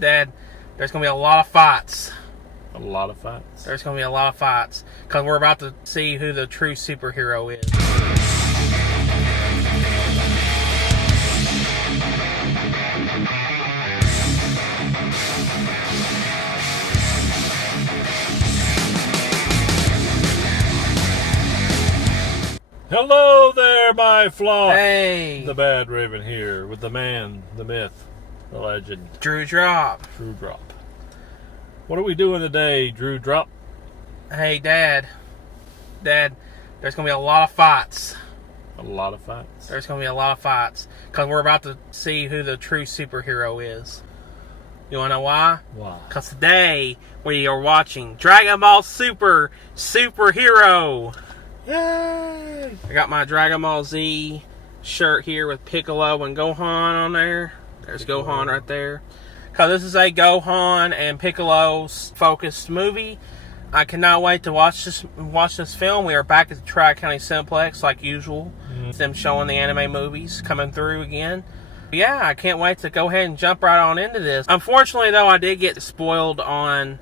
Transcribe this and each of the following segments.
Dad, there's going to be a lot of fights. A lot of fights? There's going to be a lot of fights. Because we're about to see who the true superhero is. Hello there, my flock. Hey. The Badraven here with the man, the myth, the legend. Drewdrop. Drewdrop. What are we doing today, Drewdrop? Hey, Dad. Dad, there's going to be a lot of fights. A lot of fights? There's going to be a lot of fights. Because we're about to see who the true superhero is. You want to know why? Why? Because today we are watching Dragon Ball Super Superhero. Yay! I got my Dragon Ball Z shirt here with Piccolo and Gohan on there. There's Gohan right there. Because this is a Gohan and Piccolo's focused movie. I cannot wait to watch this film. We are back at the Tri-County Cineplex like usual. Them showing the anime movies coming through again. Yeah, I can't wait to go ahead and jump right on into this. Unfortunately, though, I did get spoiled on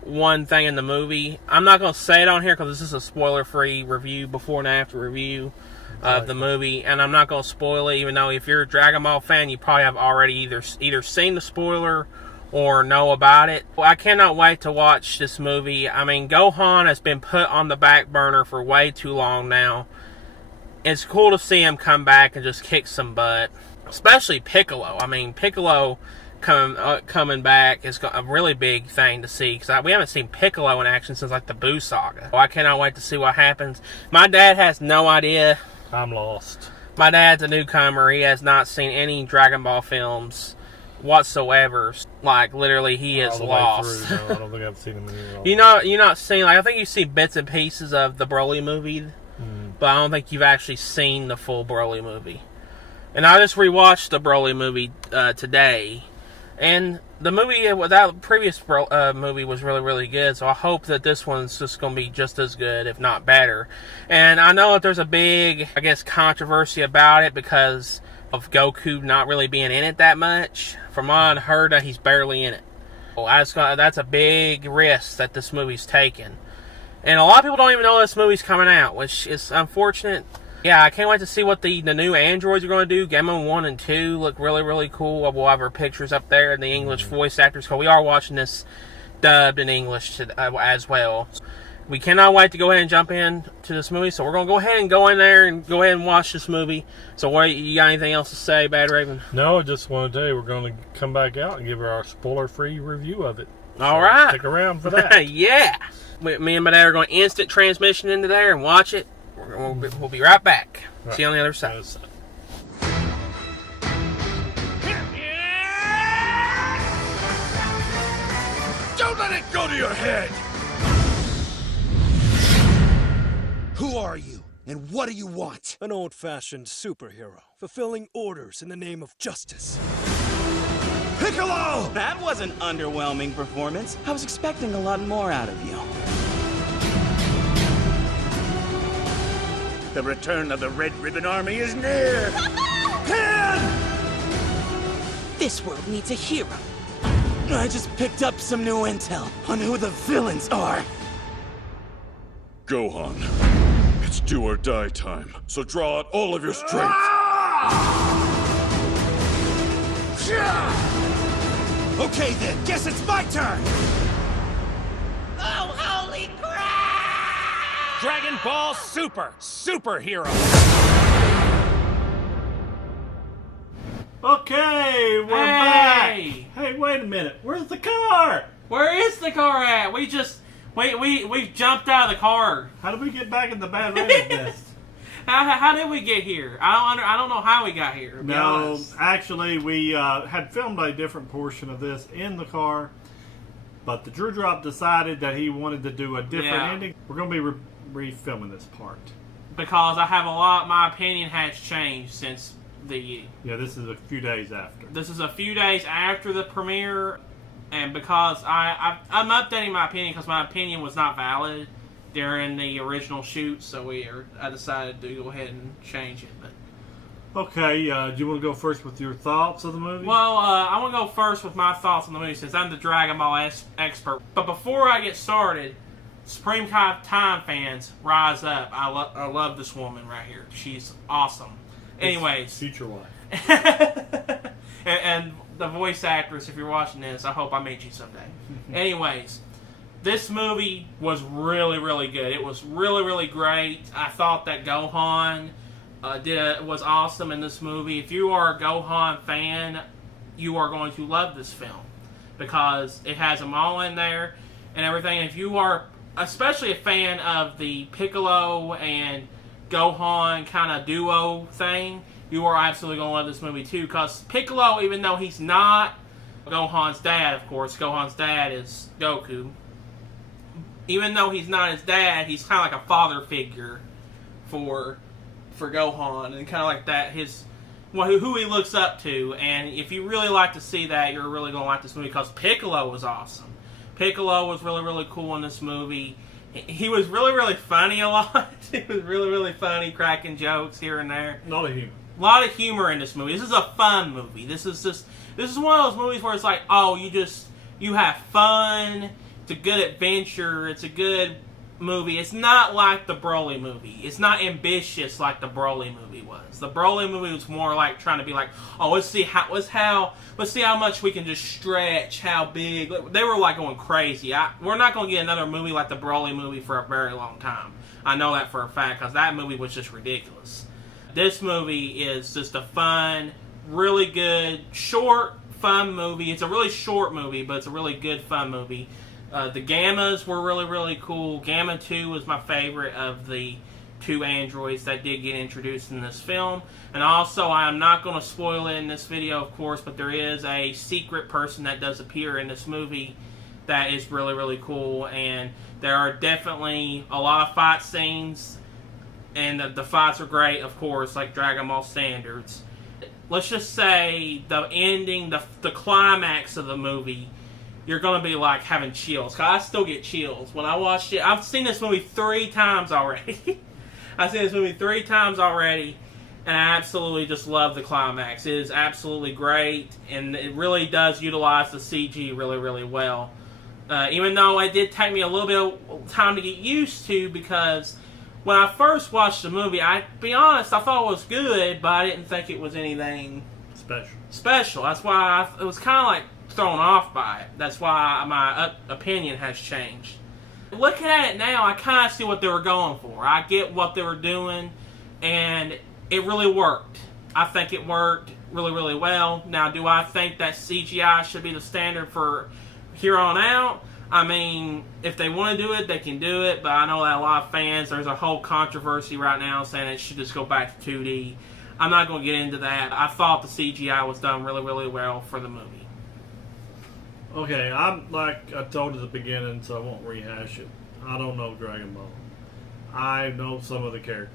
one thing in the movie. I'm not going to say it on here because this is a spoiler-free review, before and after review of the movie, and I'm not going to spoil it, even though if you're a Dragon Ball fan, you probably have already either seen the spoiler or know about it. Well, I cannot wait to watch this movie. I mean, Gohan has been put on the back burner for way too long now. It's cool to see him come back and just kick some butt, especially Piccolo. I mean, Piccolo coming back is a really big thing to see, because we haven't seen Piccolo in action since like the Buu saga. I cannot wait to see what happens. My dad has no idea. I'm lost. My dad's a newcomer. He has not seen any Dragon Ball films whatsoever. Like, literally, he is lost. No, I don't think I've seen him in You're not seeing, like, I think you see bits and pieces of the Broly movie, but I don't think you've actually seen the full Broly movie. And I just rewatched the Broly movie today. And the movie, that previous movie was really, really good. So I hope that this one's just going to be just as good, if not better. And I know that there's a big, I guess, controversy about it because of Goku not really being in it that much. From what I heard, that he's barely in it. Well, that's a big risk that this movie's taking. And a lot of people don't even know this movie's coming out, which is unfortunate. Yeah, I can't wait to see what the new androids are going to do. Gamma 1 and 2 look really, really cool. We'll have our pictures up there and the English voice actors, because we are watching this dubbed in English as well. We cannot wait to go ahead and jump in to this movie, so we're going to go ahead and go in there and go ahead and watch this movie. So what, you got anything else to say, Badraven? No, I just want to tell you we're going to come back out and give her our spoiler-free review of it. All right. Stick around for that. Yeah. Me and my dad are going to instant transmission into there and watch it. We'll be right back. Right. See you on the other side. Don't let it go to your head! Who are you, and what do you want? An old-fashioned superhero, fulfilling orders in the name of justice. Piccolo! That was an underwhelming performance. I was expecting a lot more out of you. The return of the Red Ribbon Army is near! Pan! This world needs a hero. I just picked up some new intel on who the villains are. Gohan, it's do or die time, so draw out all of your strength. Okay then, guess it's my turn! Oh, holy crap! Dragon Ball Super Superhero. Okay, we're back. Hey, wait a minute. Where's the car? Where is the car at? We jumped out of the car. How did we get back in the Badraven nest? How did we get here? I don't know how we got here. No, actually, we had filmed a different portion of this in the car, but the Drewdrop decided that he wanted to do a different ending. We're going to be refilming this part. Because my opinion has changed since the... Yeah, this is a few days after. This is a few days after the premiere, and because I'm updating my opinion because my opinion was not valid during the original shoot, so I decided to go ahead and change it. But Okay, do you want to go first with your thoughts of the movie? Well, I want to go first with my thoughts on the movie since I'm the Dragon Ball expert. But before I get started, Supreme Time fans, rise up. I love this woman right here. She's awesome. Anyways. Future wife. and the voice actress, if you're watching this, I hope I meet you someday. Anyways, this movie was really, really good. It was really, really great. I thought that Gohan was awesome in this movie. If you are a Gohan fan, you are going to love this film because it has them all in there and everything. If you are especially a fan of the Piccolo and Gohan kind of duo thing, you are absolutely going to love this movie too, because Piccolo, even though he's not Gohan's dad, of course, Gohan's dad is Goku. Even though he's not his dad, he's kind of like a father figure for Gohan, and kind of like that, who he looks up to. And if you really like to see that, you're really going to like this movie, because Piccolo was awesome. Piccolo was really, really cool in this movie. He was really, really funny a lot. He was really, really funny, cracking jokes here and there. A lot of humor in this movie. This is a fun movie. This is one of those movies where it's like, oh, you have fun. It's a good adventure. It's a good movie. It's not like the Broly movie. It's not ambitious like the Broly movie was. The Broly movie was more like trying to be like, oh, let's see how much we can just stretch, how big. They were like going crazy. We're not going to get another movie like the Broly movie for a very long time. I know that for a fact because that movie was just ridiculous. This movie is just a fun, really good, short, fun movie. It's a really short movie, but it's a really good, fun movie. The Gammas were really, really cool. Gamma 2 was my favorite of the two androids that did get introduced in this film. And also, I am not going to spoil it in this video, of course, but there is a secret person that does appear in this movie that is really, really cool. And there are definitely a lot of fight scenes. And the fights are great, of course, like Dragon Ball standards. Let's just say the ending, the climax of the movie, you're going to be like having chills. Cause I still get chills when I watched it. I've seen this movie 3 times already. I've seen this movie 3 times already, and I absolutely just love the climax. It is absolutely great, and it really does utilize the CG really, really well. Even though it did take me a little bit of time to get used to, because when I first watched the movie, to be honest, I thought it was good, but I didn't think it was anything special. That's why it was kind of like thrown off by it. That's why my opinion has changed. Looking at it now, I kind of see what they were going for. I get what they were doing, and it really worked. I think it worked really, really well. Now, do I think that CGI should be the standard for here on out? I mean, if they want to do it, they can do it, but I know that a lot of fans, there's a whole controversy right now saying it should just go back to 2D. I'm not going to get into that. I thought the CGI was done really, really well for the movie. Okay, I'm like I told at the beginning, so I won't rehash it. I don't know Dragon Ball. I know some of the characters.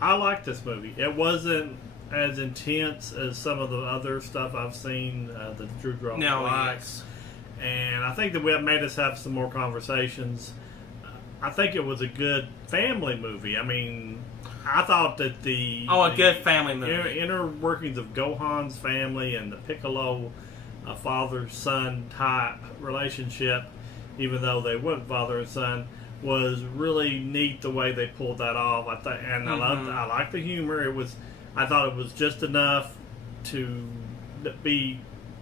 I like this movie. It wasn't as intense as some of the other stuff I've seen that Drewdrop likes. And I think that we have made us have some more conversations. I think it was a good family movie. I mean, I thought that a good family movie. Inner workings of Gohan's family and the Piccolo father-son type relationship, even though they weren't father and son, was really neat the way they pulled that off. I liked the humor. I thought it was just enough to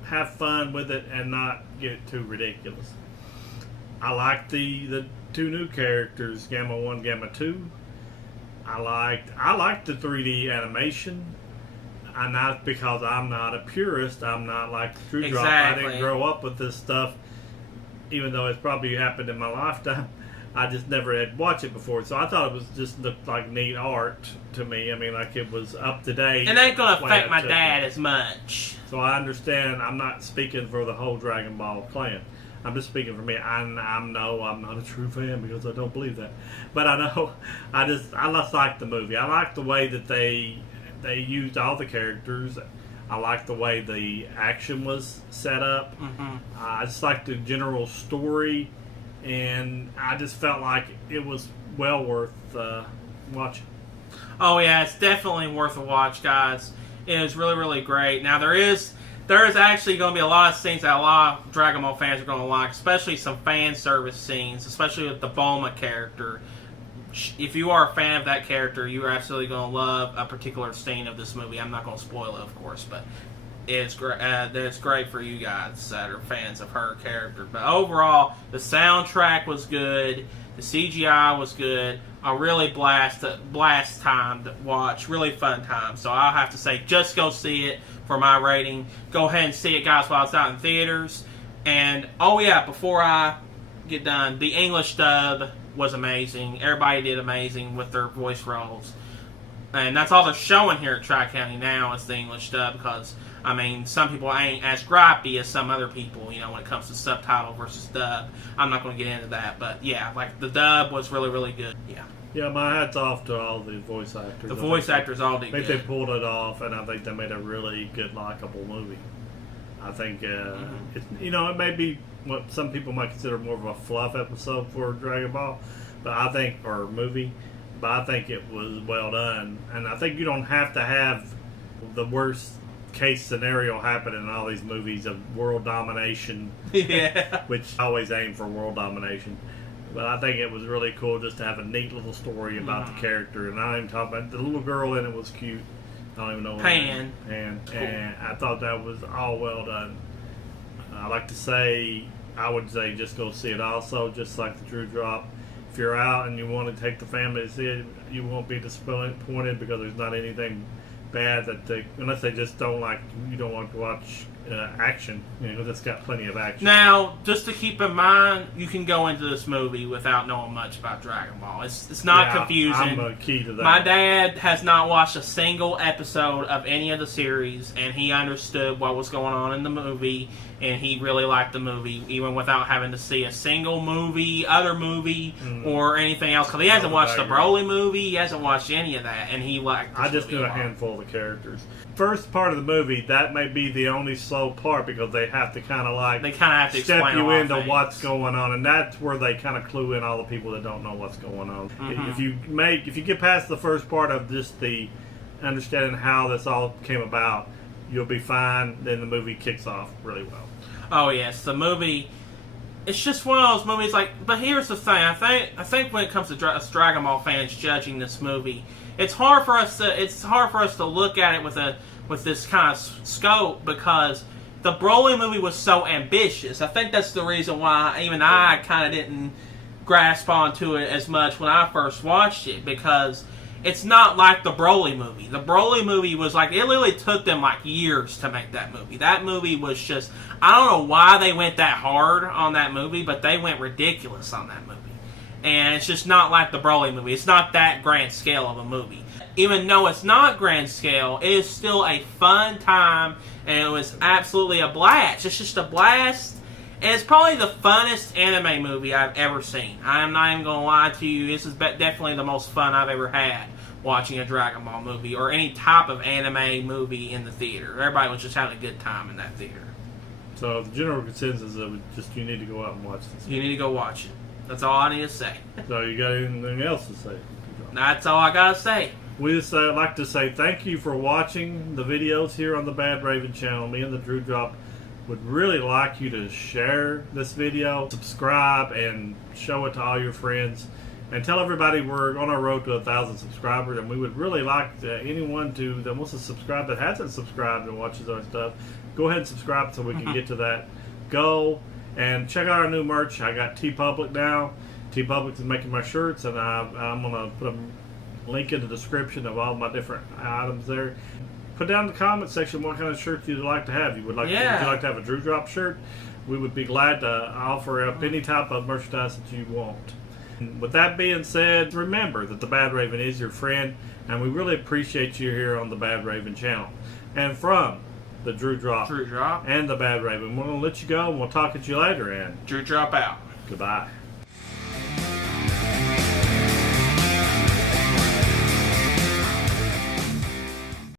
have fun with it and not get too ridiculous. I liked the 2 new characters, Gamma 1, Gamma 2. I liked the 3D animation. And not because I'm not a purist. I'm not like Drewdrop. Exactly. I didn't grow up with this stuff, even though it's probably happened in my lifetime. I just never had watched it before, so I thought it was just looked like neat art to me. I mean, like it was up to date. And it ain't gonna affect my dad as much. So I understand. I'm not speaking for the whole Dragon Ball clan. I'm just speaking for me. I know I'm not a true fan because I don't believe that. But I know I just like the movie. I like the way that they used all the characters. I like the way the action was set up. Mm-hmm. I just like the general story, and I just felt like it was well worth watching. Oh yeah, it's definitely worth a watch, guys. It is really, really great. Now there is actually going to be a lot of scenes that a lot of Dragon Ball fans are going to like, especially some fan service scenes, especially with the Bulma character. If you are a fan of that character, you're absolutely going to love a particular scene of this movie. I'm not going to spoil it, of course, but it's great. It's great for you guys that are fans of her character. But overall, the soundtrack was good. The CGI was good. A really blast time to watch. Really fun time. So I'll have to say, just go see it for my rating. Go ahead and see it, guys, while it's out in theaters. And, oh yeah, before I get done, the English dub was amazing. Everybody did amazing with their voice roles. And that's all they're showing here at Tri-County now is the English dub because, I mean, some people ain't as gripey as some other people, you know, when it comes to subtitle versus dub. I'm not going to get into that, but yeah, like the dub was really, really good. Yeah. Yeah, my hat's off to all the voice actors. The voice actors all did I think good. they pulled it off, and I think they made a really good, likable movie. I think, it's, you know, it may be what some people might consider more of a fluff episode for Dragon Ball, but I think, or movie, but I think it was well done. And I think you don't have to have the worst case scenario happen in all these movies of world domination, Yeah. which I always aim for world domination. But I think it was really cool just to have a neat little story about the character. And I don't even talk about the little girl in it was cute. I don't even know her name. And I thought that was all well done. I like to say, I would say just go see it also, just like the Drewdrop. If you're out and you want to take the family to see it, you won't be disappointed because there's not anything bad that they, unless they just don't like, you don't want to watch action, you know, that's got plenty of action. Now, just to keep in mind, you can go into this movie without knowing much about Dragon Ball. It's not confusing. I'm key to that. My dad has not watched a single episode of any of the series, and he understood what was going on in the movie, and he really liked the movie, even without having to see a single other movie, or anything else. Because he hasn't watched the Broly movie, he hasn't watched any of that, and he liked this I just movie knew a handful of the characters. First part of the movie, that may be the only slow part because they have to kind of like have to step explain you a lot into of things. what's going on, and that's where they kind of clue in all the people that don't know what's going on. If you get past the first part of just the understanding how this all came about, you'll be fine. Then the movie kicks off really well. Oh yes, the movie. It's just one of those movies. Like, but here's the thing. I think when it comes to us Dragon Ball fans judging this movie, it's hard for us to look at it with this kind of scope because the Broly movie was so ambitious. I think that's the reason why even I kind of didn't grasp onto it as much when I first watched it, because it's not like the Broly movie. The Broly movie was like, it literally took them like years to make that movie. That movie was just, I don't know why they went that hard on that movie, but they went ridiculous on that movie. And it's just not like the Broly movie. It's not that grand scale of a movie. Even though it's not grand scale, it is still a fun time, and it was absolutely a blast. It's just a blast, and it's probably the funnest anime movie I've ever seen. I'm not even going to lie to you. This is definitely the most fun I've ever had watching a Dragon Ball movie or any type of anime movie in the theater. Everybody was just having a good time in that theater. So the general consensus of it, just you need to go out and watch this. You need to go watch it. That's all I need to say. So you got anything else to say? That's all I got to say. We just like to say thank you for watching the videos here on the Badraven channel. Me and the Drewdrop would really like you to share this video, subscribe, and show it to all your friends. And tell everybody we're on our road to 1,000 subscribers, and we would really like anyone that wants to subscribe that hasn't subscribed and watches our stuff, go ahead and subscribe so we can get to that goal. And check out our new merch. I got TeePublic now. TeePublic is making my shirts, and I'm going to put a link in the description of all my different items there. Put down in the comment section what kind of shirts you'd like to have. Would you like to have a Drewdrop shirt? We would be glad to offer up any type of merchandise that you want. And with that being said, remember that the Badraven is your friend, and we really appreciate you here on the Badraven channel. And from the Drewdrop and the Badraven, we're going to let you go, and we'll talk to you later. And Drewdrop out. Goodbye.